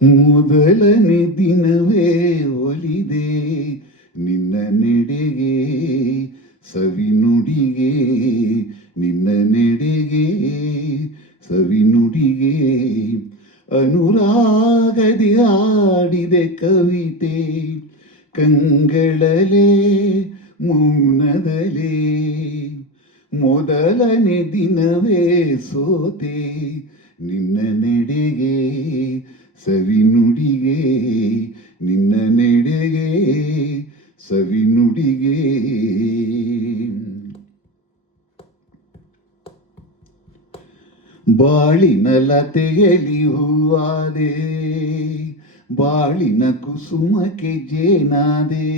ಮೊದಲನೇ ದಿನವೇ ಒಲಿದೆ ನಿನ್ನ ನೆಡೆಗೆ, ಸವಿ ನುಡಿಗೆ ನಿನ್ನ ನೆಡೆಗೆ, ಸವಿ ನುಡಿಗೆ ಅನುರಾಗದಿ ಹಾಡಿದೆ ಕವಿತೆ, ಕಂಗಳಲೆ ಮೌನದಲೇ ಮೊದಲನೇ ದಿನವೇ ಸೋತೆ ನಿನ್ನ ನೆಡೆಗೆ, ಸವಿ ನುಡಿಗೆ ನಿನ್ನ ನೆಡೆಗೆ, ಸವಿ ನುಡಿಗೆ. ಬಾಳಿನ ಲತೆಯಲಿ ಹೂವಾದೆ, ಬಾಳಿನ ಕುಸುಮಕ್ಕೆ ಜೇನಾದೆ,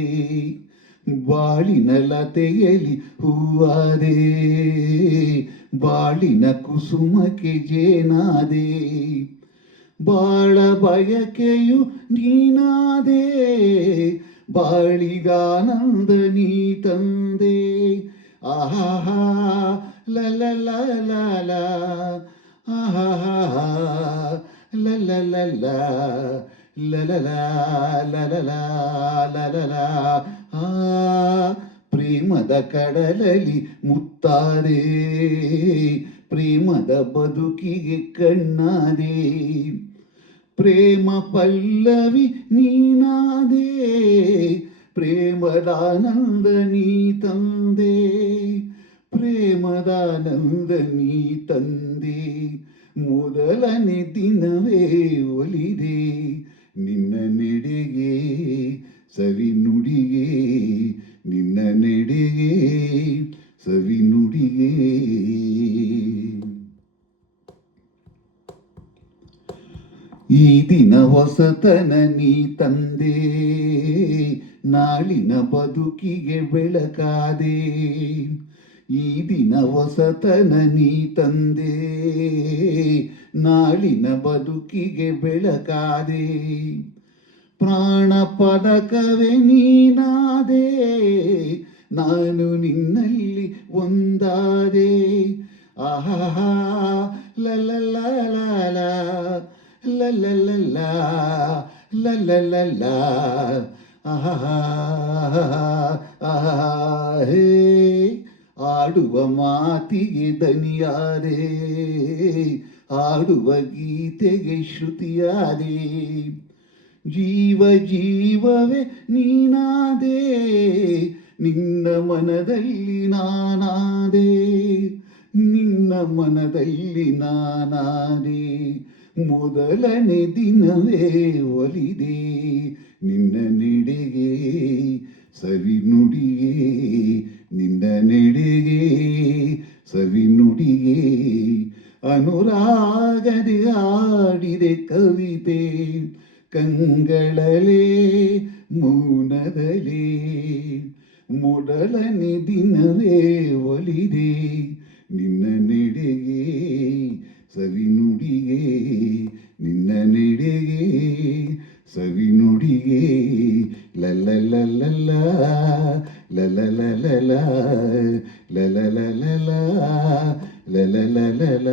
ಬಾಳಿನ ಲತೆಯಲಿ ಹೂವಾದೆ, ಬಾಳಿನ ಕುಸುಮಕ್ಕೆ ಜೇನಾದೆ, ಬಾಳ ಬಯಕೆಯು ನೀನಾದೆ, ಬಾಳಿಗಾನಂದ ನೀ ತಂದೆ. ಆಹಾ ಲಲ ಲಲ, ಆಹಾ ಲಲ ಲಲ ಲಲ ಲಲ. ಆ ಪ್ರೇಮದ ಕಡಲಲ್ಲಿ ಮುತ್ತಾದೆ, ಪ್ರೇಮದ ಬದುಕಿಗೆ ಕಣ್ಣಾದೆ, ಪ್ರೇಮ ಪಲ್ಲವಿ ನೀನಾದೆ, ಪ್ರೇಮದಾನಂದ ನೀ ತಂದೆ, ಪ್ರೇಮದಾನಂದ ನೀ ತಂದೆ. ಮೊದಲನೇ ದಿನವೇ ಒಲಿದೆ ನಿನ್ನ ನೆಡೆಗೆ, ಸವಿ ನುಡಿಗೆ ನಿನ್ನ ನೆಡೆಗೆ, ಸವಿ ನುಡಿಗೆ. ಈ ದಿನ ಹೊಸತನ ನೀ ತಂದೆ, ನಾಳಿನ ಬದುಕಿಗೆ ಬೆಳಕಾದೆ, ಈ ದಿನ ಹೊಸತನ ನೀ ತಂದೆ, ನಾಳಿನ ಬದುಕಿಗೆ ಬೆಳಕಾದೆ, ಪ್ರಾಣ ಪದಕವೇ ನೀನಾದೆ, ನಾನು ನಿನ್ನಲ್ಲಿ ಒಂದಾದೆ. ಆಹಾ ಲಲ ಲಲ ಲಲ ಲಲ, ಆಹಾ ಹೇ ಆಡುವ ಮಾತಿಗೆ ದನಿಯಾದೆ, ಆಡುವ ಗೀತೆಗೆ ಶ್ರುತಿಯಾದೆ, ಜೀವ ಜೀವವೇ ನೀನಾದೆ, ನಿನ್ನ ಮನದಲ್ಲಿ ನಾನಾದೆ, ನಿನ್ನ ಮನದಲ್ಲಿ ನಾನಾದೆ. ಮೊದಲನೇ ದಿನವೇ ಒಲಿದೆ ನಿನ್ನ ನೆಡೆಗೆ, ಸವಿ ನುಡಿಗೆ ನಿನ್ನ ನೆಡೆಗೆ, ಸವಿ ನುಡಿಗೆ ಅನುರಾಗದಿ ಹಾಡಿದೆ ಕವಿತೆ, ಕಂಗಳಲೆ ಮೌನದಲೇ ಮೊದಲನೇ ದಿನವೇ ಒಲಿದೆ ನಿನ್ನ ನೆಡೆಗೆ, ಸವಿ ನುಡಿಗೆ ನಿನ್ನ ನೆಡೆಗೆ, ಸವಿ ನುಡಿಗೆ. ಲಲ ಲಲ ಲಲ ಲಲ ಲಲ ಲಲ ಲಲ ಲಲ ಲಲ.